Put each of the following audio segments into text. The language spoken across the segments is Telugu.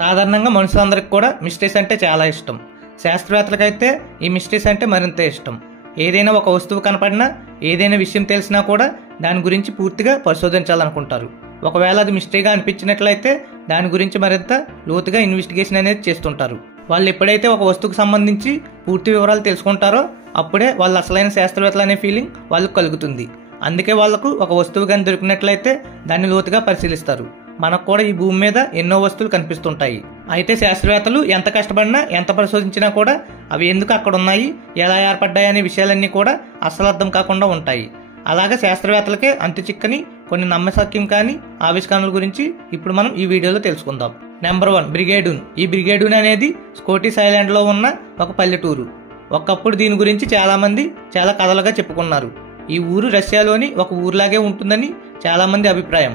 సాధారణంగా మనుషులందరికీ కూడా మిస్టరీస్ అంటే చాలా ఇష్టం. శాస్త్రవేత్తలకైతే ఈ మిస్టరీస్ అంటే మరింత ఇష్టం. ఏదైనా ఒక వస్తువు కనపడినా, ఏదైనా విషయం తెలిసినా కూడా దాని గురించి పూర్తిగా పరిశోధించాలనుకుంటారు. ఒకవేళ అది మిస్టరీగా అనిపించినట్లయితే దాని గురించి మరింత లోతుగా ఇన్వెస్టిగేషన్ అనేది చేస్తుంటారు. వాళ్ళు ఎప్పుడైతే ఒక వస్తువుకు సంబంధించి పూర్తి వివరాలు తెలుసుకుంటారో అప్పుడే వాళ్ళు అసలైన శాస్త్రవేత్తలు అనే ఫీలింగ్ వాళ్ళకు కలుగుతుంది. అందుకే వాళ్లకు ఒక వస్తువు కానీ దొరికినట్లయితే దాన్ని లోతుగా పరిశీలిస్తారు. మనకు కూడా ఈ భూమి మీద ఎన్నో వస్తువులు కనిపిస్తుంటాయి. అయితే శాస్త్రవేత్తలు ఎంత కష్టపడినా, ఎంత పరిశోధించినా కూడా అవి ఎందుకు అక్కడ ఉన్నాయి, ఎలా ఏర్పడ్డాయి అనే విషయాలన్నీ కూడా అసలు అర్థం కాకుండా ఉంటాయి. అలాగే శాస్త్రవేత్తలకే అంతు చిక్కని కొన్ని నమ్మశక్యం కాని ఆవిష్కరణల గురించి ఇప్పుడు మనం ఈ వీడియోలో తెలుసుకుందాం. నెంబర్ 1, బ్రిగేడూన్. ఈ బ్రిగేడూన్ అనేది స్కోటిష్ ఐలాండ్ లో ఉన్న ఒక పల్లెటూరు. ఒకప్పుడు దీని గురించి చాలా మంది చాలా కథలుగా చెప్పుకున్నారు. ఈ ఊరు రష్యాలోని ఒక ఊర్లాగే ఉంటుందని చాలా మంది అభిప్రాయం.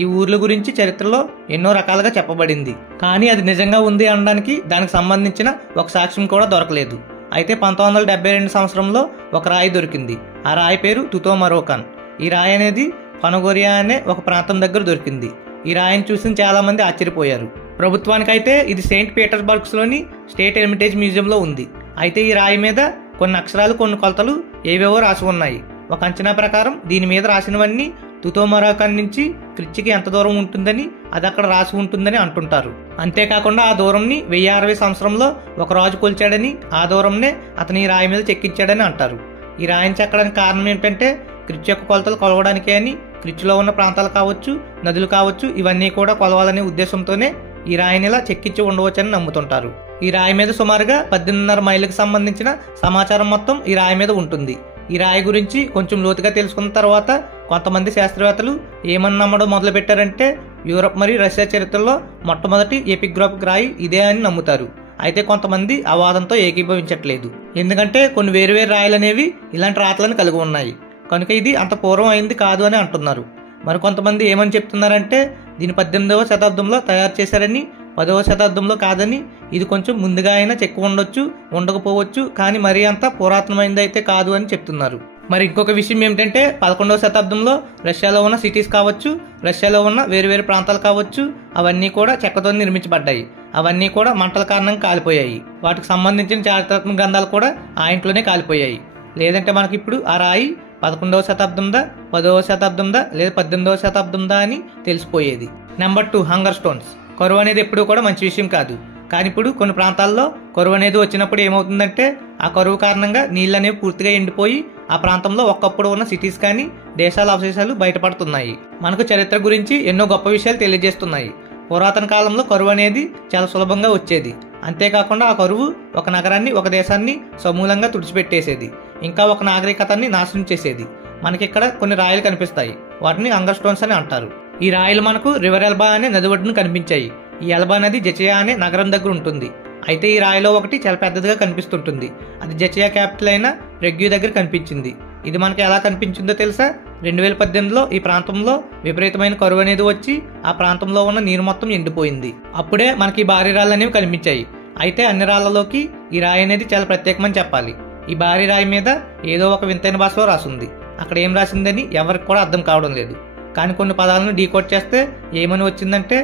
ఈ ఊర్ల గురించి చరిత్రలో ఎన్నో రకాలుగా చెప్పబడింది. కానీ అది నిజంగా ఉంది అనడానికి దానికి సంబంధించిన ఒక సాక్ష్యం కూడా దొరకలేదు. అయితే 1972 సంవత్సరంలో ఒక రాయి దొరికింది. ఆ రాయి పేరు టుతోమరోకాన్. ఈ రాయి అనేది ఫనగోరియా అనే ఒక ప్రాంతం దగ్గర దొరికింది. ఈ రాయిని చూసిన చాలా మంది ఆశ్చర్యపోయారు. ప్రభుత్వానికైతే ఇది సెయింట్ పీటర్స్బర్గ్స్ లోని స్టేట్ హెరిటేజ్ మ్యూజియంలో ఉంది. అయితే ఈ రాయి మీద కొన్ని అక్షరాలు, కొన్ని కొలతలు ఏవేవో రాసి ఉన్నాయి. ఒక అంచనా ప్రకారం దీని మీద రాసినవన్నీ టుతోమరోకాన్ నుంచి క్రిచ్చికి ఎంత దూరం ఉంటుందని, అది అక్కడ రాసి ఉంటుందని అంటుంటారు. అంతేకాకుండా ఆ దూరంని 1060 సంవత్సరంలో ఒక రాజు కొలిచాడని, ఆ దూరంనే అతని ఈ రాయి మీద చెక్కించాడని అంటారు. ఈ రాయిని చెక్కడానికి కారణం ఏంటంటే క్రిచ్ యొక్క కొలతలు కొలవడానికి అని, క్రిచ్లో ఉన్న ప్రాంతాలు కావచ్చు, నదులు కావచ్చు, ఇవన్నీ కూడా కొలవాలనే ఉద్దేశంతోనే ఈ రాయిని ఇలా చెక్కించి ఉండవచ్చని నమ్ముతుంటారు. ఈ రాయి మీద సుమారుగా 18.5 మైళ్ళకి సంబంధించిన సమాచారం మొత్తం ఈ రాయి మీద ఉంటుంది. ఈ రాయి గురించి కొంచెం లోతుగా తెలుసుకున్న తర్వాత కొంతమంది శాస్త్రవేత్తలు ఏమని నమ్మడం మొదలు పెట్టారంటే యూరప్ మరియు రష్యా చరిత్రలో మొట్టమొదటి ఎపిగ్రాఫిక్ రాయి ఇదే అని నమ్ముతారు. అయితే కొంతమంది ఆ వాదంతో ఏకీభవించట్లేదు. ఎందుకంటే కొన్ని వేరువేరు రాయిలు అనేవి ఇలాంటి రాతలను కలిగి ఉన్నాయి కనుక ఇది అంత పూర్వం అయింది కాదు అని అంటున్నారు. మరి కొంతమంది ఏమని చెప్తున్నారంటే దీన్ని 18వ శతాబ్దంలో తయారు చేశారని, 10వ శతాబ్దంలో కాదని, ఇది కొంచెం ముందుగా అయినా చెక్కు ఉండొచ్చు, ఉండకపోవచ్చు, కానీ మరీ అంత పురాతనమైంది అయితే కాదు అని చెప్తున్నారు. మరి ఇంకొక విషయం ఏమిటంటే 11వ శతాబ్దంలో రష్యాలో ఉన్న సిటీస్ కావచ్చు, రష్యాలో ఉన్న వేరువేరు ప్రాంతాలు కావచ్చు, అవన్నీ కూడా చెక్కతో నిర్మించబడ్డాయి. అవన్నీ కూడా మంటల కారణంగా కాలిపోయాయి. వాటికి సంబంధించిన చారిత్రాత్మక గ్రంథాలు కూడా ఆ ఇంట్లోనే కాలిపోయాయి. లేదంటే మనకి ఇప్పుడు ఆ రాయి 11వ శతాబ్దందా, 10వ శతాబ్దందా లేదా 18వ శతాబ్దందా అని తెలిసిపోయేది. Number 2, hunger stones. కరువు అనేది ఎప్పుడూ కూడా మంచి విషయం కాదు. కానీ ఇప్పుడు కొన్ని ప్రాంతాల్లో కరువు అనేది వచ్చినప్పుడు ఏమవుతుందంటే ఆ కరువు కారణంగా నీళ్ళు అనేవి పూర్తిగా ఎండిపోయి ఆ ప్రాంతంలో ఒకప్పుడు ఉన్న సిటీస్ కానీ దేశాల అవశేషాలు బయటపడుతున్నాయి. మనకు చరిత్ర గురించి ఎన్నో గొప్ప విషయాలు తెలియజేస్తున్నాయి. పురాతన కాలంలో కరువు అనేది చాలా సులభంగా వచ్చేది. అంతేకాకుండా ఆ కరువు ఒక నగరాన్ని, ఒక దేశాన్ని సమూలంగా తుడిచిపెట్టేసేది. ఇంకా ఒక నాగరికతని నాశనం చేసేది. మనకి ఇక్కడ కొన్ని రాయలు కనిపిస్తాయి. వాటిని హంగర్ స్టోన్స్ అని అంటారు. ఈ రాయలు మనకు రివర్ ఎల్బా అనే నది ఒడ్డున కనిపించాయి. ఈ ఎల్బా నది జెచియా అనే నగరం దగ్గర ఉంటుంది. అయితే ఈ రాయిలో ఒకటి చాలా పెద్దదిగా కనిపిస్తుంటుంది. అది జెచియా క్యాపిటల్ అయిన ప్రెగ్యూ దగ్గర కనిపించింది. ఇది మనకి ఎలా కనిపించిందో తెలుసా? 2018లో ఈ ప్రాంతంలో విపరీతమైన కరువు అనేది వచ్చి ఆ ప్రాంతంలో ఉన్న నీరు మొత్తం ఎండిపోయింది. అప్పుడే మనకి భారీ రాళ్ళు అనేవి కనిపించాయి. అయితే అన్ని రాళ్లలోకి ఈ రాయి అనేది చాలా ప్రత్యేకమని చెప్పాలి. ఈ భారీ రాయి మీద ఏదో ఒక వింతైన భాషలో రాసింది. అక్కడ ఏం రాసిందని ఎవరికి కూడా అర్థం కావడం లేదు. కానీ కొన్ని పదాలను డీకోడ్ చేస్తే ఏమని వచ్చిందంటే,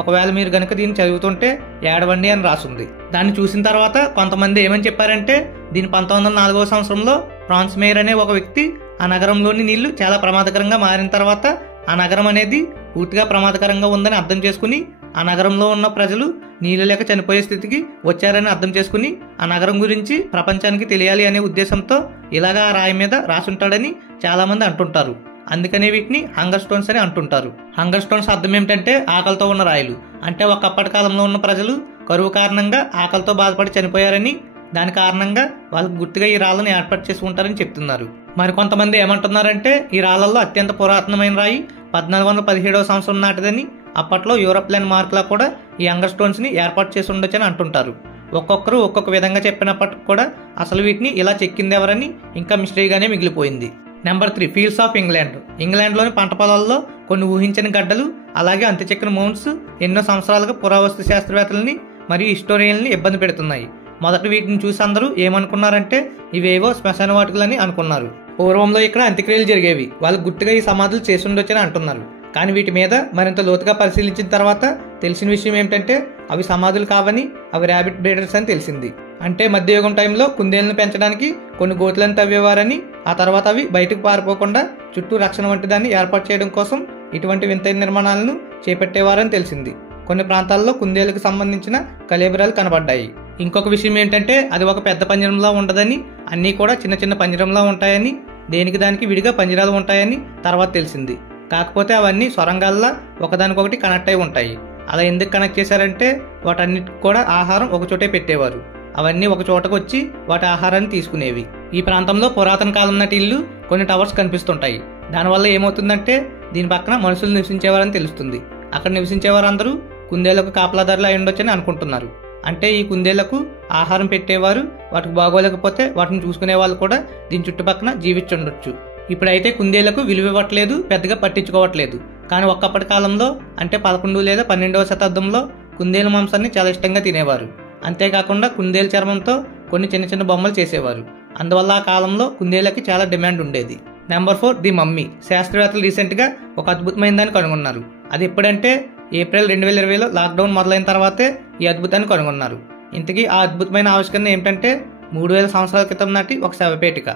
ఒకవేళ మీరు గనుక దీన్ని చదువుతుంటే ఏడవండి అని రాసింది. దాన్ని చూసిన తర్వాత కొంతమంది ఏమని చెప్పారంటే దీని 1904వ సంవత్సరంలో ఫ్రాన్స్ మేయర్ అనే ఒక వ్యక్తి ఆ నగరంలోని నీళ్లు చాలా ప్రమాదకరంగా మారిన తర్వాత ఆ నగరం అనేది పూర్తిగా ప్రమాదకరంగా ఉందని అర్థం చేసుకుని ఆ నగరంలో ఉన్న ప్రజలు నీళ్లు లేక చనిపోయే స్థితికి వచ్చారని అర్థం చేసుకుని ఆ నగరం గురించి ప్రపంచానికి తెలియాలి అనే ఉద్దేశంతో ఇలాగా ఆ రాయి మీద రాసుంటాడని చాలా మంది అంటుంటారు. అందుకనే వీటిని హంగర్ స్టోన్స్ అని అంటుంటారు. హంగర్ స్టోన్స్ అర్థం ఏమిటంటే ఆకలితో ఉన్న రాయిలు. అంటే ఒకప్పటి కాలంలో ఉన్న ప్రజలు కరువు కారణంగా ఆకలితో బాధపడి చనిపోయారని, దాని కారణంగా వాళ్ళకు గుర్తుగా ఈ రాళ్లను ఏర్పాటు చేసి ఉంటారని చెప్తున్నారు. మరి కొంతమంది ఏమంటున్నారంటే ఈ రాళ్లలో అత్యంత పురాతనమైన రాయి 1417వ సంవత్సరం నాటిదని, అప్పట్లో యూరప్ ల్యాండ్ మార్క్లా కూడా ఈ హంగర్ స్టోన్స్ ని ఏర్పాటు చేసి ఉండొచ్చని అంటుంటారు. ఒక్కొక్కరు ఒక్కొక్క విధంగా చెప్పినప్పటికి కూడా అసలు వీటిని ఇలా చెక్కింది ఎవరని ఇంకా మిస్టరీగానే మిగిలిపోయింది. Number 3, fields of England. ఇంగ్లాండ్లోని పంట పొలాల్లో కొన్ని ఊహించని గడ్డలు, అలాగే అంతుచెక్కిన మౌంట్స్ ఎన్నో సంవత్సరాలుగా పురావస్తు శాస్త్రవేత్తలని మరియు హిస్టోరియన్లని ఇబ్బంది పెడుతున్నాయి. మొదట వీటిని చూసి అందరూ ఏమనుకున్నారంటే ఇవేవో శ్మశాన వాటికలని అనుకున్నారు. పూర్వంలో ఇక్కడ అంత్యక్రియలు జరిగేవి, వాళ్ళు గుర్తుగా ఈ సమాధులు చేసుండొచ్చని అంటున్నారు. కానీ వీటి మీద మరింత లోతుగా పరిశీలించిన తర్వాత తెలిసిన విషయం ఏమిటంటే అవి సమాధులు కావని, అవి ర్యాబిట్ బ్రీడర్స్ అని తెలిసింది. అంటే మధ్యయుగం టైంలో కుందేళ్లను పెంచడానికి కొన్ని గోతులను తవ్వేవారని, ఆ తర్వాత అవి బయటకు పారిపోకుండా చుట్టూ రక్షణ వంటి దాన్ని ఏర్పాటు చేయడం కోసం ఇటువంటి వింతైన నిర్మాణాలను చేపట్టేవారని తెలిసింది. కొన్ని ప్రాంతాల్లో కుందేళ్లకు సంబంధించిన కళేబరాలు కనబడ్డాయి. ఇంకొక విషయం ఏంటంటే అది ఒక పెద్ద పంజరంలా ఉండదని, అన్నీ కూడా చిన్న చిన్న పంజరంలా ఉంటాయని, దేనికి దానికి విడిగా పంజరాలు ఉంటాయని తర్వాత తెలిసింది. కాకపోతే అవన్నీ సొరంగాల్లా ఒకదానికొకటి కనెక్ట్ అయి ఉంటాయి. అలా ఎందుకు కనెక్ట్ చేశారంటే వాటన్నిటికి కూడా ఆహారం ఒకచోటే పెట్టేవారు. అవన్నీ ఒక చోటకు వచ్చి వాటి ఆహారాన్ని తీసుకునేవి. ఈ ప్రాంతంలో పురాతన కాలం నాటి ఇల్లు కొన్ని టవర్స్ కనిపిస్తుంటాయి. దానివల్ల ఏమవుతుందంటే దీని పక్కన మనుషులు నివసించేవారని తెలుస్తుంది. అక్కడ నివసించేవారందరూ కుందేళ్లకు కాపలాదారులు అయి ఉండొచ్చని అనుకుంటున్నారు. అంటే ఈ కుందేళ్లకు ఆహారం పెట్టేవారు, వాటికి బాగోలేకపోతే వాటిని చూసుకునే వాళ్ళు కూడా దీని చుట్టుపక్కల జీవించుండొచ్చు. ఇప్పుడైతే కుందేళ్లకు విలువ ఇవ్వట్లేదు, పెద్దగా పట్టించుకోవట్లేదు. కానీ ఒక్కప్పటి కాలంలో అంటే 11 లేదా 12వ శతాబ్దంలో కుందేలు మాంసాన్ని చాలా ఇష్టంగా తినేవారు. అంతేకాకుండా కుందేలు చర్మంతో కొన్ని చిన్న చిన్న బొమ్మలు చేసేవారు. అందువల్ల ఆ కాలంలో కుందేలకి చాలా డిమాండ్ ఉండేది. Number 4 the mummy. శాస్త్రవేత్తలు రీసెంట్గా ఒక అద్భుతమైన దాన్ని కనుగొన్నారు. అది ఎప్పుడంటే ఏప్రిల్ 2020లో లాక్డౌన్ మొదలైన తర్వాతే ఈ అద్భుతాన్ని కనుగొన్నారు. ఇంతకీ ఆ అద్భుతమైన ఆవిష్కరణ ఏమిటంటే 3000 సంవత్సరాల క్రితం నాటి ఒక శవపేటిక.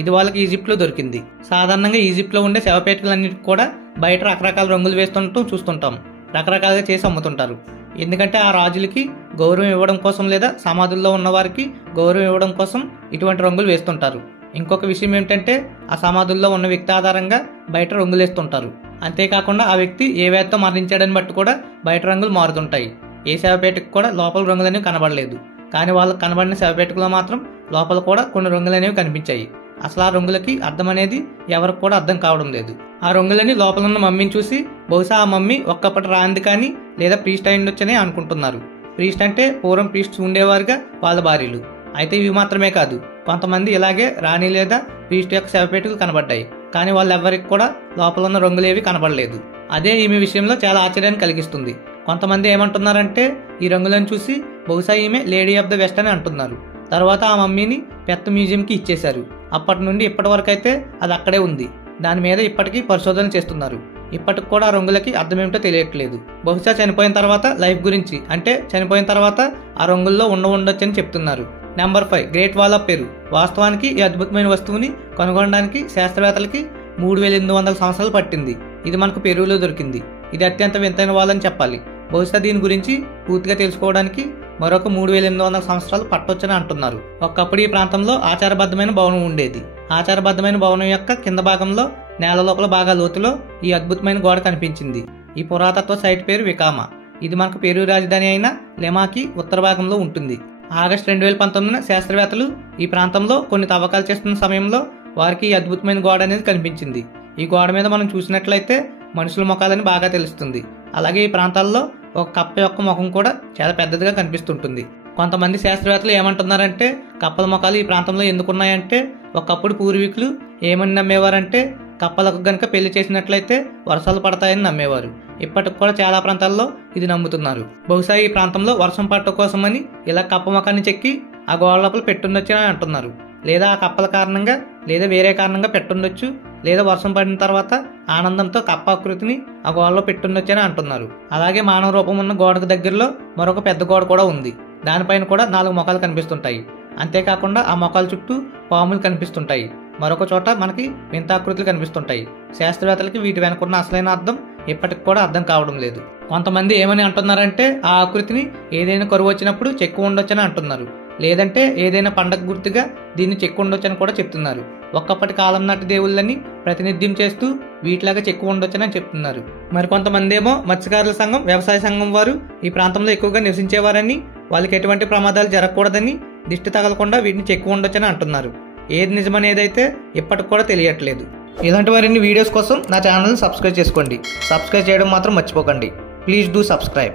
ఇది వాళ్ళకి ఈజిప్ట్లో దొరికింది. సాధారణంగా ఈజిప్ట్లో ఉండే శవపేటికలన్నిటికీ కూడా బయట రకరకాల రంగులు వేస్తుంటూ చూస్తుంటాం. రకరకాలుగా చేసి అమ్ముతుంటారు. ఎందుకంటే ఆ రాజులకి గౌరవం ఇవ్వడం కోసం లేదా సమాధుల్లో ఉన్న వారికి గౌరవం ఇవ్వడం కోసం ఇటువంటి రంగులు వేస్తుంటారు. ఇంకొక విషయం ఏంటంటే ఆ సమాధుల్లో ఉన్న వ్యక్తి ఆధారంగా బయట రంగులు వేస్తుంటారు. అంతేకాకుండా ఆ వ్యక్తి ఏ వ్యాధితో మరణించాడని బట్టి కూడా బయట రంగులు మారుతుంటాయి. ఏ శవపేటకు కూడా లోపల రంగులనేవి కనబడలేదు. కానీ వాళ్ళకు కనబడిన శవపేటకులో మాత్రం లోపల కూడా కొన్ని రంగులనేవి కనిపించాయి. అసలు ఆ రంగులకి అర్థం అనేది ఎవరికి కూడా అర్థం కావడం లేదు. ఆ రంగులని లోపల ఉన్న మమ్మీని చూసి బహుశా ఆ మమ్మీ ఒక్కప్పటి రాంది కానీ లేదా ప్రీస్ట్ అయి ఉండొచ్చని అనుకుంటున్నారు. ప్రీస్ట్ అంటే పూర్వం ప్రీస్ట్స్ ఉండేవారుగా వాళ్ళ భార్యలు. అయితే ఇవి మాత్రమే కాదు, కొంతమంది ఇలాగే రాణి లేదా ప్రీస్ట్ యొక్క శవపేటకు కనబడ్డాయి. కానీ వాళ్ళెవ్వరికి కూడా లోపల ఉన్న రంగులేవి కనబడలేదు. అదే ఈమె విషయంలో చాలా ఆశ్చర్యాన్ని కలిగిస్తుంది. కొంతమంది ఏమంటున్నారంటే ఈ రంగులను చూసి బహుశా ఈమె లేడీ ఆఫ్ ద వెస్ట్ అని అంటున్నారు. తర్వాత ఆ మమ్మీని పెద్ద మ్యూజియంకి ఇచ్చేశారు. అప్పటి నుండి ఇప్పటి వరకు అయితే అది అక్కడే ఉంది. దాని మీద ఇప్పటికీ పరిశోధన చేస్తున్నారు. ఇప్పటికి కూడా ఆ రంగులకి అర్థమేమిటో తెలియట్లేదు. బహుశా చనిపోయిన తర్వాత లైఫ్ గురించి, అంటే చనిపోయిన తర్వాత ఆ రంగుల్లో ఉండొచ్చని చెప్తున్నారు. Number 5 great wall of Peru. వాస్తవానికి ఈ అద్భుతమైన వస్తువుని కనుగొనడానికి శాస్త్రవేత్తలకి 3800 సంవత్సరాలు పట్టింది. ఇది మనకు పెరులో దొరికింది. ఇది అత్యంత వింతైన వాల్ అని చెప్పాలి. బహుశా దీని గురించి పూర్తిగా తెలుసుకోవడానికి మరొక 3800 సంవత్సరాలు పట్టొచ్చని అంటున్నారు. ఒకప్పుడు ఈ ప్రాంతంలో ఆచారబద్ధమైన భవనం ఉండేది. ఆచారబద్ధమైన భవనం యొక్క కింద భాగంలో నేల లోపల బాగా లోతులో ఈ అద్భుతమైన గోడ కనిపించింది. ఈ పురాతత్వ సైట్ పేరు వికామా. ఇది మనకు పెరు రాజధాని అయిన లిమాకి ఉత్తర భాగంలో ఉంటుంది. ఆగస్టు 2019 శాస్త్రవేత్తలు ఈ ప్రాంతంలో కొన్ని తవ్వకాలు చేస్తున్న సమయంలో వారికి ఈ అద్భుతమైన గోడ అనేది కనిపించింది. ఈ గోడ మీద మనం చూసినట్లయితే మనుషుల ముఖాలని బాగా తెలుస్తుంది. అలాగే ఈ ప్రాంతాల్లో ఒక కప్ప యొక్క ముఖం కూడా చాలా పెద్దదిగా కనిపిస్తుంటుంది. కొంతమంది శాస్త్రవేత్తలు ఏమంటున్నారంటే కప్పల ముఖాలు ఈ ప్రాంతంలో ఎందుకున్నాయంటే ఒకప్పుడు పూర్వీకులు ఏమని నమ్మేవారంటే కప్పలకు గనుక పెళ్లి చేసినట్లయితే వర్షాలు పడతాయని నమ్మేవారు. ఇప్పటికి కూడా చాలా ప్రాంతాల్లో ఇది నమ్ముతున్నారు. బహుశా ఈ ప్రాంతంలో వర్షం పడటం కోసమని ఇలా కప్ప ముఖాన్ని చెక్కి ఆ గోడ లోపల పెట్టుండొచ్చని అంటున్నారు. లేదా ఆ కప్పల కారణంగా లేదా వేరే కారణంగా పెట్టుండొచ్చు. లేదా వర్షం పడిన తర్వాత ఆనందంతో కప్ప ఆకృతిని ఆ గోడలో పెట్టుండొచ్చని అంటున్నారు. అలాగే మానవ రూపం ఉన్న గోడకు దగ్గరలో మరొక పెద్ద గోడ కూడా ఉంది. దానిపైన కూడా 4 ముఖాలు కనిపిస్తుంటాయి. అంతేకాకుండా ఆ ముఖాల చుట్టూ పాములు కనిపిస్తుంటాయి. మరొక చోట మనకి వింత ఆకృతులు కనిపిస్తుంటాయి. శాస్త్రవేత్తలకి వీటి వెనుకున్న అసలైన అర్థం ఇప్పటికి కూడా అర్థం కావడం లేదు. కొంతమంది ఏమని అంటున్నారంటే ఆ ఆకృతిని ఏదైనా కరువు వచ్చినప్పుడు చెక్కు ఉండొచ్చని అంటున్నారు. లేదంటే ఏదైనా పండగ గుర్తుగా దీన్ని చెక్కు ఉండొచ్చని కూడా చెప్తున్నారు. ఒక్కప్పటి కాలం నాటి దేవుళ్ళని ప్రాతినిధ్యం చేస్తూ వీటిలాగా చెక్కు ఉండొచ్చని చెప్తున్నారు. మరికొంతమంది ఏమో మత్స్యకారుల సంఘం, వ్యవసాయ సంఘం వారు ఈ ప్రాంతంలో ఎక్కువగా నివసించేవారని, వాళ్ళకి ఎటువంటి ప్రమాదాలు జరగకూడదని, దిష్టి తగలకుండా వీటిని చెక్కు ఉండొచ్చని అంటున్నారు. ఏది నిజమనేదైతే ఇప్పటికి కూడా తెలియట్లేదు. ఇలాంటి మరిన్ని వీడియోస్ కోసం నా ఛానల్ని సబ్స్క్రైబ్ చేసుకోండి. సబ్స్క్రైబ్ చేయడం మాత్రం మర్చిపోకండి. Please do subscribe.